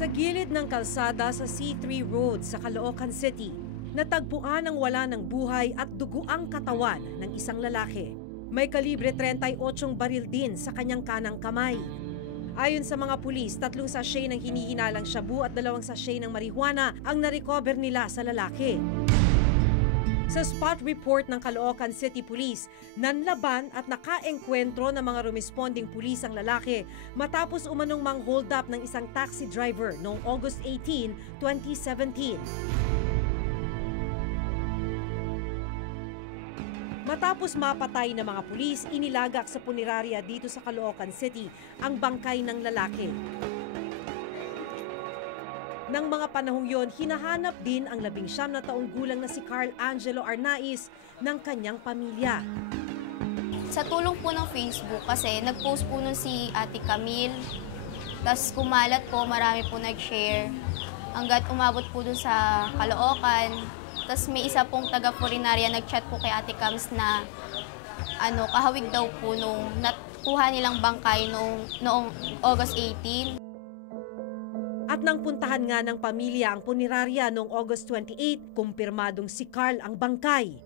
Sa gilid ng kalsada sa C3 Road sa Caloocan City, natagpuan ang wala ng buhay at duguang katawan ng isang lalaki. May kalibre 38 baril din sa kanyang kanang kamay. Ayon sa mga pulis, 3 sachet ng hinihinalang shabu at 2 sachet ng marijuana ang narecover nila sa lalaki. Sa spot report ng Caloocan City Police, nanlaban at nakaengkwentro ng mga rumesponding pulis ang lalaki matapos umanong mang-hold up ng isang taxi driver noong August 18, 2017. Matapos mapatay ng mga pulis, inilagak sa punerarya dito sa Caloocan City ang bangkay ng lalaki. Nang mga panahong yon, hinahanap din ang 19 na taong gulang na si Carl Angelo Arnaiz ng kanyang pamilya. Sa tulong po ng Facebook kasi nag-post po nun si Ate Camille, tapos kumalat po, marami po nag-share hanggat umabot po dun sa Caloocan. Tapos may isa pong taga-Punerarya nag-chat po kay Ate Cams na kahawig daw po nung nakuha nilang bangkay noong August 18. At nang puntahan nga ng pamilya ang punerarya noong August 28, kumpirmadong si Carl ang bangkay.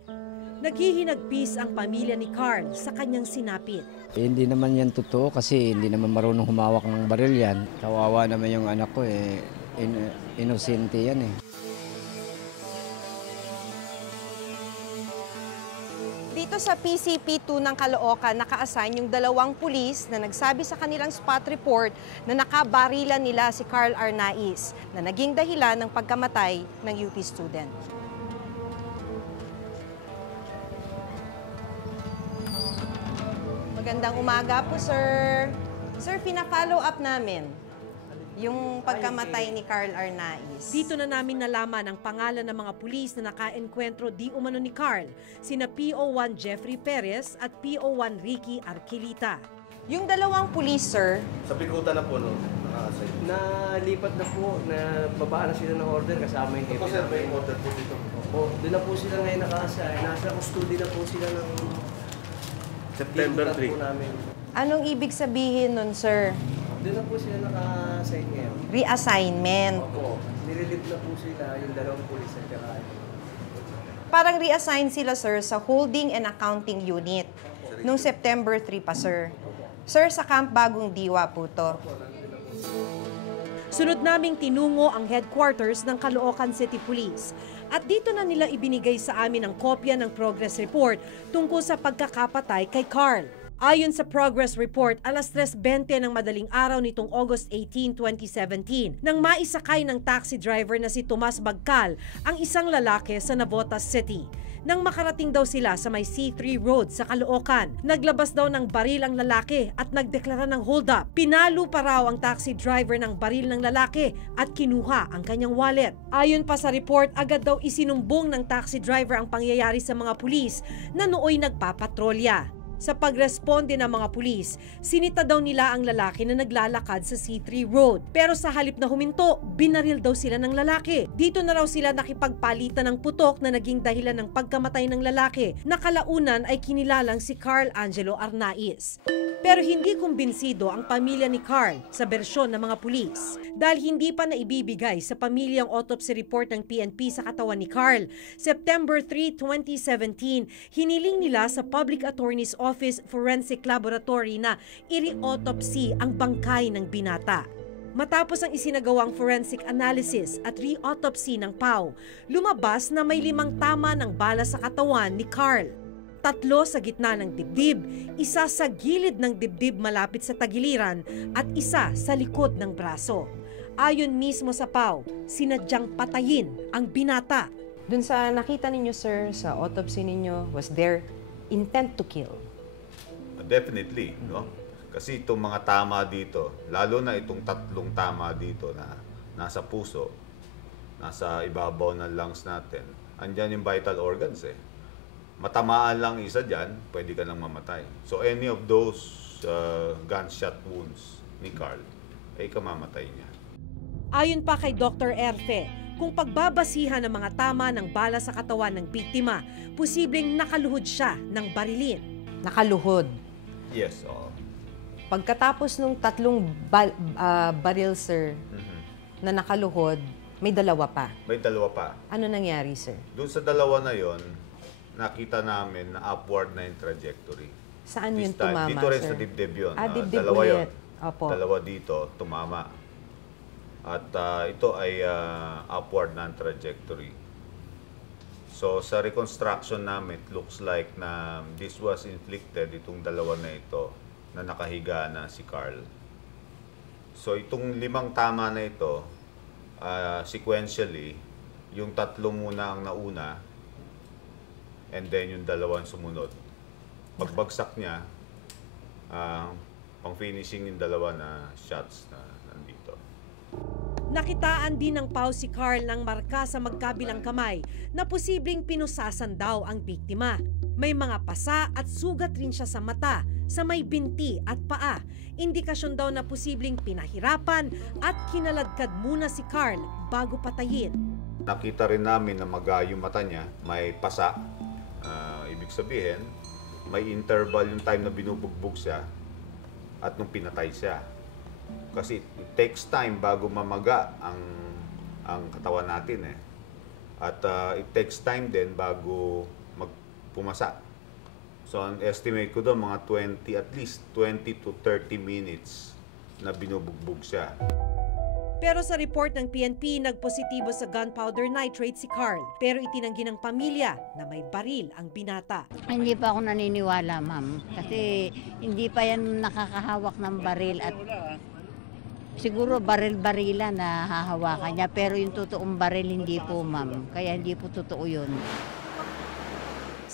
Naghihinagpis ang pamilya ni Carl sa kanyang sinapit. Hindi naman yan totoo kasi hindi naman marunong humawak ng baril yan. Kawawa naman yung anak ko inosente yan eh. Dito sa PCP2 ng Caloocan, naka-assign yung 2 pulis na nagsabi sa kanilang spot report na nakabarilan nila si Carl Arnaiz na naging dahilan ng pagkamatay ng UP student. Magandang umaga po, sir. Sir, pina-follow up namin yung pagkamatay ni Carl Arnaiz. Dito na namin nalaman ang pangalan ng mga pulis na naka-enkwentro di umano ni Carl, sina PO1 Jeffrey Perez at PO1 Ricky Arquilita. Yung 2 pulis, sir. Sa pikutan na po, no? Nalipat na po, babaan na sila ng order kasama yung Ito, sir, may order po dito. Opo, doon na po sila ngayon naka-assign. Nasa custody na po sila ng September 3. po namin. Anong ibig sabihin nun, sir? Doon na po sila naka-assign ngayon. Reassignment. Opo, nililip na po sila yung 2 pulis at saka. Parang reassign sila, sir, sa holding and accounting unit noong September 3 pa, sir. Sir, sa Camp Bagong Diwa po to. Sunod naming tinungo ang headquarters ng Caloocan City Police. At dito na nila ibinigay sa amin ang kopya ng progress report tungkol sa pagkakapatay kay Carl. Ayon sa progress report, alas 3:20 ng madaling araw nitong August 18, 2017, nang maisakay ng taxi driver na si Tomas Bagcal ang isang lalaki sa Navotas City. Nang makarating daw sila sa may C3 Road sa Caloocan, naglabas daw ng baril ang lalaki at nagdeklara ng hold-up. Pinalo pa raw ang taxi driver ng baril ng lalaki at kinuha ang kanyang wallet. Ayon pa sa report, agad daw isinumbong ng taxi driver ang pangyayari sa mga pulis na nooy nagpapatrolya. Sa pagresponde ng mga pulis, sinita daw nila ang lalaki na naglalakad sa C3 Road. Pero sa halip na huminto, binaril daw sila ng lalaki. Dito na raw sila nakipagpalitan ng putok na naging dahilan ng pagkamatay ng lalaki na kalaunan ay kinilalang si Carl Angelo Arnaiz. Pero hindi kumbinsido ang pamilya ni Carl sa bersyon ng mga pulis. Dahil hindi pa naibibigay sa pamilya ang autopsy report ng PNP sa katawan ni Carl, September 3, 2017, hiniling nila sa Public Attorney's Office Forensic Laboratory na i-re-autopsy ang bangkay ng binata. Matapos ang isinagawang forensic analysis at re-autopsy ng PAW, lumabas na may 5 tama ng bala sa katawan ni Carl. 3 sa gitna ng dibdib, 1 sa gilid ng dibdib malapit sa tagiliran at 1 sa likod ng braso. Ayon mismo sa PAW, sinadyang patayin ang binata. Dun sa nakita ninyo, sir, sa autopsy ninyo, was there intent to kill? Definitely, no? Kasi itong mga tama dito, lalo na itong 3 tama dito na nasa puso, nasa ibabaw ng lungs natin, andyan yung vital organs eh. Matamaan lang isa dyan, pwede ka nang mamatay. So any of those gunshot wounds ni Carl, ay kamamatay niya. Ayon pa kay Dr. Erfe, kung pagbabasihan ng mga tama ng bala sa katawan ng biktima, posibleng nakaluhod siya ng barilin. Nakaluhod. Yes, oo. Pagkatapos nung 3 baril, sir, na nakaluhod, may dalawa pa. May dalawa pa. Ano nangyari, sir? Doon sa dalawa na yon, nakita namin na upward na yung trajectory. Saan This yun time, tumama, dito rin sir? sa dibdib yun. Dibdib dalawa ulit. yun. Opo. Dalawa dito, tumama. At ito ay upward na ang trajectory. So sa reconstruction namin, it looks like na this was inflicted, itong dalawa na ito, na nakahiga na si Carl. So itong 5 tama na ito, sequentially, yung 3 muna ang nauna, and then yung 2 sumunod. Pagbagsak niya, pang-finishing yung 2 na shots na nandito. Nakitaan din ng PAW si Carl ng marka sa magkabilang kamay na posibleng pinusasan daw ang biktima. May mga pasa at sugat rin siya sa mata, sa may binti at paa. Indikasyon daw na posibleng pinahirapan at kinaladkad muna si Carl bago patayin. Nakita rin namin na maga yung mata niya, may pasa. Ibig sabihin, may interval yung time na binubugbog siya at nung pinatay siya. Kasi it takes time bago mamaga ang katawan natin eh. At it takes time din bago pumasa. So ang estimate ko doon mga at least 20 to 30 minutes na binubugbog siya. Pero sa report ng PNP, nagpositibo sa gunpowder nitrate si Carl. Pero itinanggi ng pamilya na may baril ang binata. Hindi pa ako naniniwala, ma'am. Kasi hindi pa yan nakakahawak ng baril at siguro baril-barilan na hahawakan niya. Pero yung totoong baril, hindi po, ma'am. Kaya hindi po totoo yun.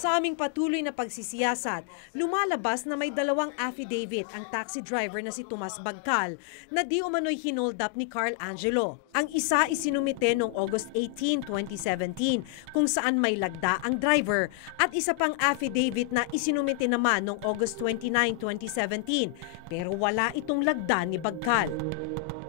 Sa aming patuloy na pagsisiyasat, lumalabas na may 2 affidavit ang taxi driver na si Tomas Bagcal na di umano'y hinold up ni Carl Angelo. Ang isa isinumite noong August 18, 2017 kung saan may lagda ang driver at isa pang affidavit na isinumite naman noong August 29, 2017 pero wala itong lagda ni Bagcal.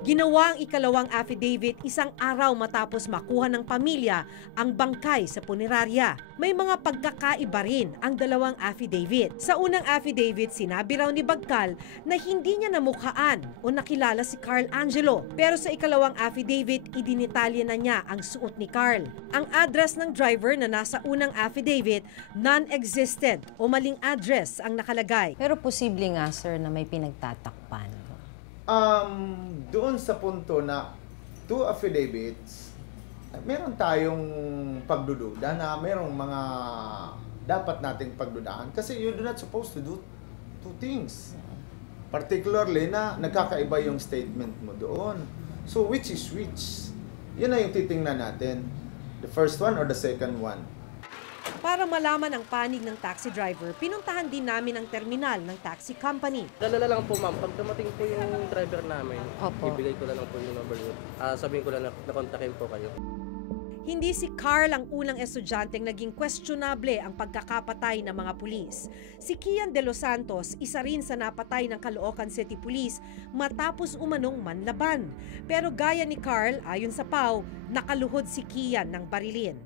Ginawa ang ikalawang affidavit 1 araw matapos makuha ng pamilya ang bangkay sa punerarya. May mga pagkakaiba rin ang 2 affidavit. Sa unang affidavit, sinabi raw ni Bagcal na hindi niya namukhaan o nakilala si Carl Angelo. Pero sa ikalawang affidavit, idinitalya na niya ang suot ni Carl. Ang address ng driver na nasa unang affidavit, non-existent o maling address ang nakalagay. Pero posible nga, sir, na may pinagtatakpan. Doon sa punto na 2 affidavits, meron tayong pagdududa na merong mga dapat nating pagdudaan kasi you're not supposed to do 2 things. Particularly na nagkakaiba yung statement mo doon. So which is which? Yun na yung titingnan natin. The first one or the second one? Para malaman ang panig ng taxi driver, pinuntahan din namin ang terminal ng taxi company. Dalala lang po, ma'am. Pag dumating po yung driver namin, Opo. ibigay ko na lang po yung number niyo. Sabihin ko na nakontakin po kayo. Hindi si Carl ang unang estudyanteng naging questionable ang pagkakapatay ng mga pulis. Si Kian De Los Santos, isa rin sa napatay ng Caloocan City Police matapos umanong manlaban. Pero gaya ni Carl, ayon sa PAW, nakaluhod si Kian ng barilin.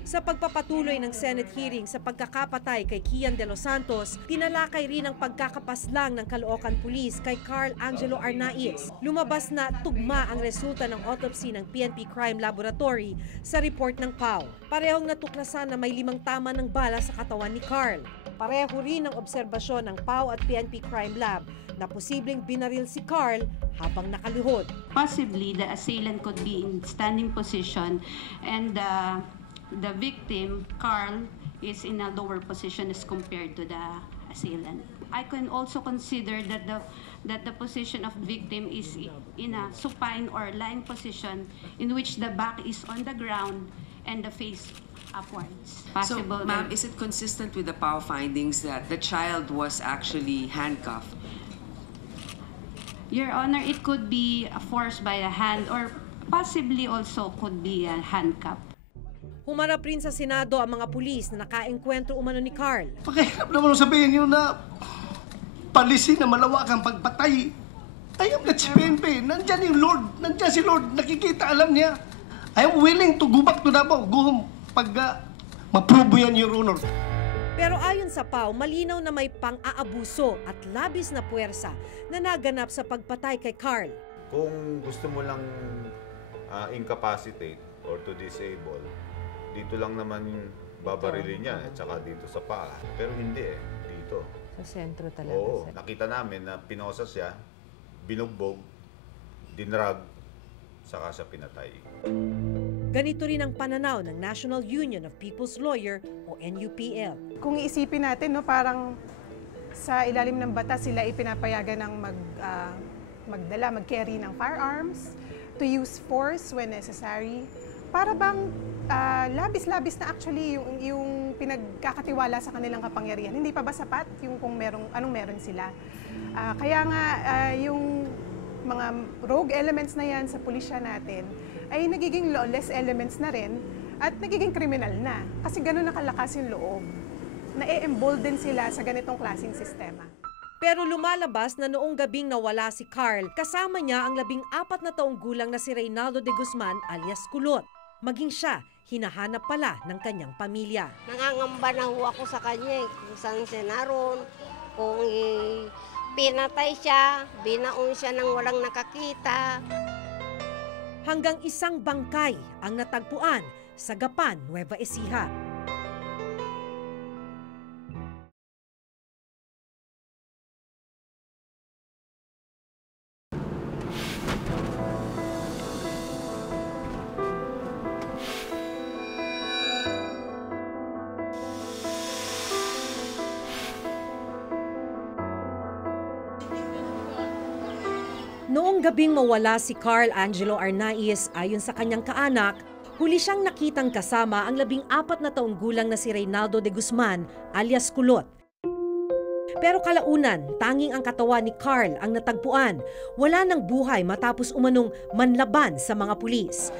Sa pagpapatuloy ng Senate hearing sa pagkakapatay kay Kian De Los Santos, tinalakay rin ang pagkakapaslang ng Caloocan Police kay Carl Angelo Arnaiz. Lumabas na tugma ang resulta ng autopsy ng PNP Crime Laboratory sa report ng PAW. Parehong natuklasan na may 5 tama ng bala sa katawan ni Carl. Pareho rin ang obserbasyon ng PAW at PNP Crime Lab na posibleng binaril si Carl habang nakaluhod. Possibly, the assailant could be in standing position and the victim, Carl, is in a lower position as compared to the assailant. I can also consider that the position of victim is in a supine or lying position in which the back is on the ground and the face upwards. Possible. So, ma'am, is it consistent with the PAW findings that the child was actually handcuffed? Your Honor, it could be forced by a hand or possibly also could be a handcuff. Humarap rin sa Senado ang mga pulis na nakaengkwentro umano ni Carl. Pakihap naman sabihin nyo na palisin na malawak ang pagpatay. I am not PNP. Nandyan yung Lord. Nandyan si Lord. Nakikita, alam niya. I am willing to go back to Davao. Go home. Pag maprobo yan, Your Honor. Pero ayon sa PAW, malinaw na may pang-aabuso at labis na puwersa na naganap sa pagpatay kay Carl. Kung gusto mo lang incapacitate or to disable, dito lang naman babarilin yan at saka dito sa paa. Pero hindi dito. Sa sentro talaga. Oo, nakita namin na pinosa siya, binugbog, dinrag, saka siya pinatay. Ganito rin ang pananaw ng National Union of People's Lawyer o NUPL. Kung iisipin natin, no, parang sa ilalim ng batas sila ipinapayagan ng magdala, mag-carry ng firearms, to use force when necessary. Para bang labis-labis na actually yung pinagkakatiwala sa kanilang kapangyarihan. Hindi pa ba sapat yung kung anong meron sila? Kaya nga yung mga rogue elements na yan sa pulisya natin ay nagiging lawless elements na rin at nagiging kriminal na. Kasi gano'n nakalakas yung loob. Na-embolden sila sa ganitong klaseng sistema. Pero lumalabas na noong gabing nawala si Carl, kasama niya ang 14 na taong gulang na si Reynaldo de Guzman alias Kulot. Maging siya, hinahanap pala ng kanyang pamilya. Nangangamba na ho ako sa kanya kung saan siya naroon, kung pinatay siya, binaon siya nang walang nakakita. Hanggang isang bangkay ang natagpuan sa Gapan, Nueva Ecija. Noong gabing mawala si Carl Angelo Arnaiz, ayon sa kanyang kaanak, huli siyang nakitang kasama ang 14 na taong gulang na si Reynaldo de Guzman alias Kulot. Pero kalaunan, tanging ang katawan ni Carl ang natagpuan. Wala nang buhay matapos umanong manlaban sa mga pulis.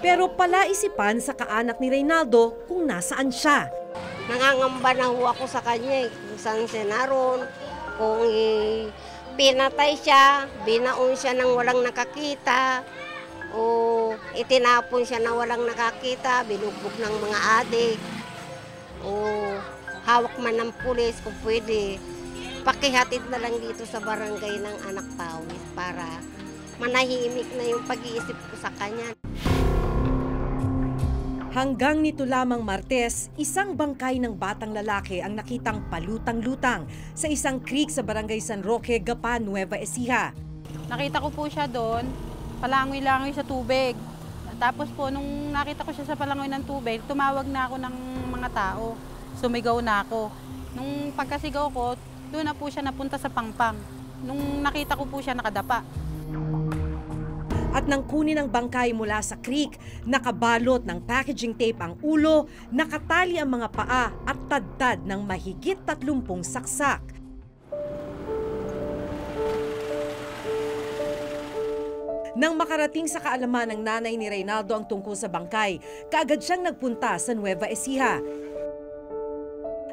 Pero palaisipan sa kaanak ni Reynaldo kung nasaan siya. Nangangamba na ho ako sa kanya kung saan siya naroon, kung pinatay siya, binaon siya nang walang nakakita, o itinapon siya na walang nakakita, binugbog ng mga adik, o hawak man ng pulis kung pwede. Pakihatid na lang dito sa barangay ng Anak Pawis para manahimik na yung pag-iisip ko sa kanya. Hanggang nito lamang Martes, isang bangkay ng batang lalaki ang nakitang palutang-lutang sa isang creek sa barangay San Roque, Gapan, Nueva Ecija. Nakita ko po siya doon, palangoy-langoy sa tubig. Tapos po, nung nakita ko siya sa palangoy ng tubig, tumawag na ako ng mga tao. Sumigaw na ako. Nung pagkasigaw ko, doon na po siya napunta sa pangpang. Nung nakita ko po siya, nakadapa. At nang kunin ang bangkay mula sa creek, nakabalot ng packaging tape ang ulo, nakatali ang mga paa at tadtad ng mahigit 30 saksak. Nang makarating sa kaalaman ng nanay ni Reynaldo ang tungkol sa bangkay, kaagad siyang nagpunta sa Nueva Ecija.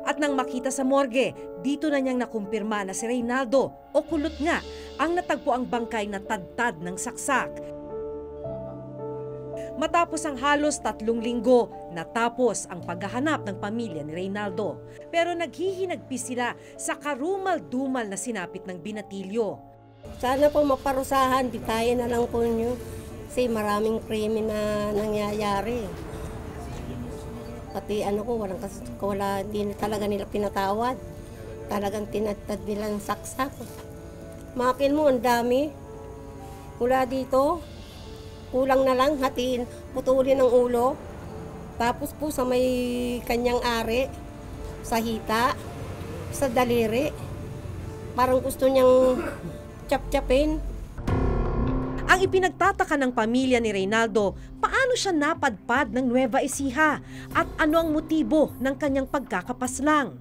At nang makita sa morgue, dito na niyang nakumpirma na si Reynaldo o Kulot nga ang natagpo ang bangkay na tadtad ng saksak. Matapos ang halos 3 linggo, natapos ang paghahanap ng pamilya ni Reynaldo. Pero naghihinagpis sila sa karumal-dumal na sinapit ng binatilyo. Sana po maparusahan, bitayin na lang po nyo. Kasi maraming krimen na nangyayari. Pati hindi talaga nila pinatawad. Talagang tinatad nilang saksak. Makin mo, ang dami. Mula dito, kulang na lang, hatiin, putulin ang ulo. Tapos po sa may kanyang ari, sa hita, sa daliri. Parang gusto niyang chap-chapin. Ang ipinagtataka ng pamilya ni Reynaldo, paano siya napadpad ng Nueva Ecija at ano ang motibo ng kanyang pagkakapaslang.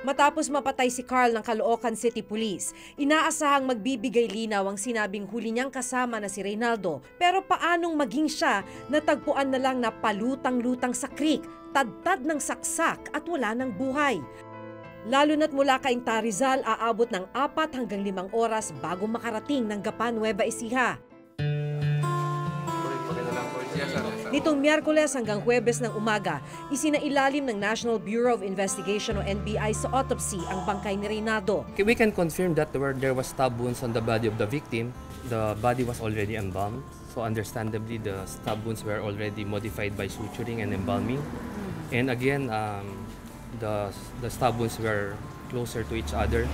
Matapos mapatay si Carl ng Caloocan City Police, inaasahang magbibigay linaw ang sinabing huli niyang kasama na si Reynaldo. Pero paanong maging siya natagpuan na lang na palutang-lutang sa creek, tadtad ng saksak at wala ng buhay? Lalo na't mula Cainta, Rizal, aabot ng 4 hanggang 5 oras bago makarating ng Gapan, Nueva Ecija. Pwede na lang po siya, sir. Nitong Miyerkules hanggang Huwebes ng umaga, isinailalim ng National Bureau of Investigation o NBI sa autopsy ang bangkay ni Reynaldo. We can confirm that there was stab wounds on the body of the victim. The body was already embalmed. So understandably, the stab wounds were already modified by suturing and embalming. And again, the stab wounds were closer to each other.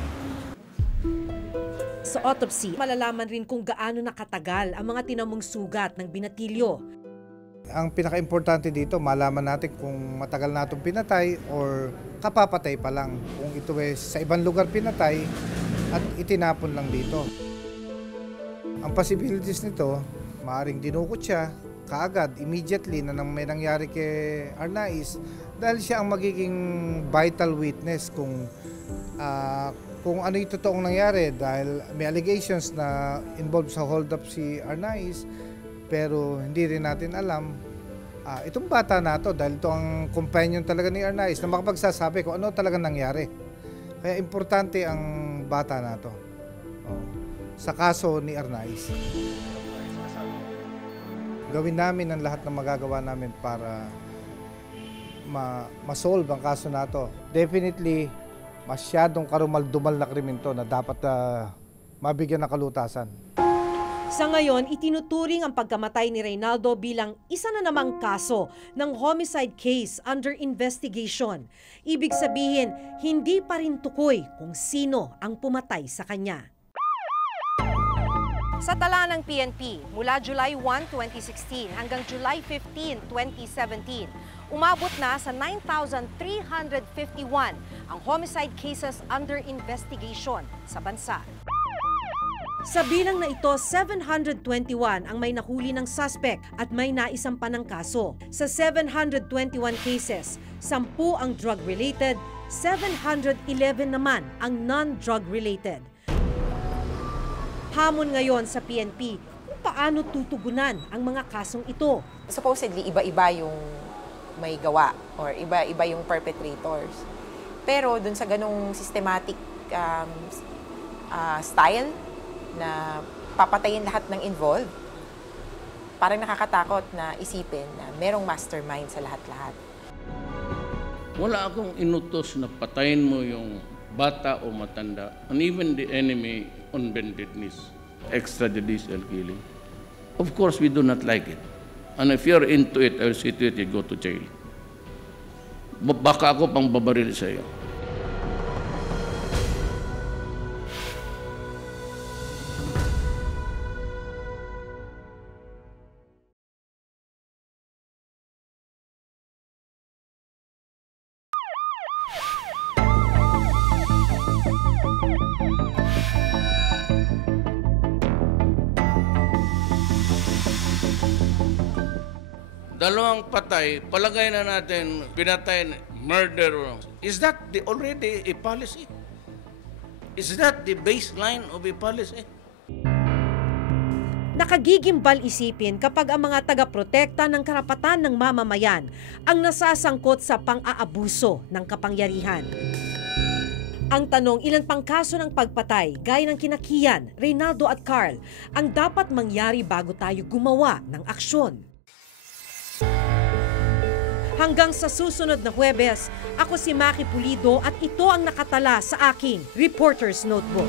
Sa autopsy, malalaman rin kung gaano nakatagal ang mga tinamong sugat ng binatilyo. Ang pinaka-importante dito, malaman natin kung matagal na itong pinatay or kapapatay pa lang. Kung ito ay sa ibang lugar pinatay at itinapon lang dito. Ang possibilities nito, maaaring dinukot siya kaagad, immediately na may nangyari kay Arnaiz dahil siya ang magiging vital witness kung ano yung totoong nangyari dahil may allegations na involved sa hold-up si Arnaiz pero hindi rin natin alam itong bata na to dahil ito ang companion talaga ni Arnaiz na makapagsasabi kung ano talaga nangyari. Kaya importante ang bata na to sa kaso ni Arnaiz. Gawin namin ang lahat ng magagawa namin para ma-solve ang kaso na to. Definitely, masyadong karumal-dumal na krimen to na dapat mabigyan ng kalutasan. Sa ngayon, itinuturing ang pagkamatay ni Reynaldo bilang isa na namang kaso ng homicide case under investigation. Ibig sabihin, hindi pa rin tukoy kung sino ang pumatay sa kanya. Sa tala ng PNP, mula July 1, 2016 hanggang July 15, 2017, umabot na sa 9,351 ang homicide cases under investigation sa bansa. Sa bilang na ito, 721 ang may nahuli ng suspect at may naisampa ng kaso. Sa 721 cases, 10 ang drug-related, 711 naman ang non-drug-related. Hamon ngayon sa PNP kung paano tutugunan ang mga kasong ito. Supposedly, iba-iba yung may gawa or iba-iba yung perpetrators. Pero dun sa ganong systematic style na papatayin lahat ng involved, parang nakakatakot na isipin na merong mastermind sa lahat-lahat. Wala akong inutos na patayin mo yung bata o matanda, and even the enemy on bendedness, extrajudicial killing. Of course, we do not like it. And if you're into it, I'll see to it, you go to jail. Baka ako pang babaril sa iyo. Dalawang patay, palagay na natin, pinatay, murder. Is that already a policy? Is that the baseline of a policy? Nakagigimbal isipin kapag ang mga taga-protekta ng karapatan ng mamamayan ang nasasangkot sa pang-aabuso ng kapangyarihan. Ang tanong, ilan pang kaso ng pagpatay, gaya ng kina Kian, Reynaldo at Carl, ang dapat mangyari bago tayo gumawa ng aksyon? Hanggang sa susunod na Huwebes, ako si Maki Pulido at ito ang nakatala sa aking Reporter's Notebook.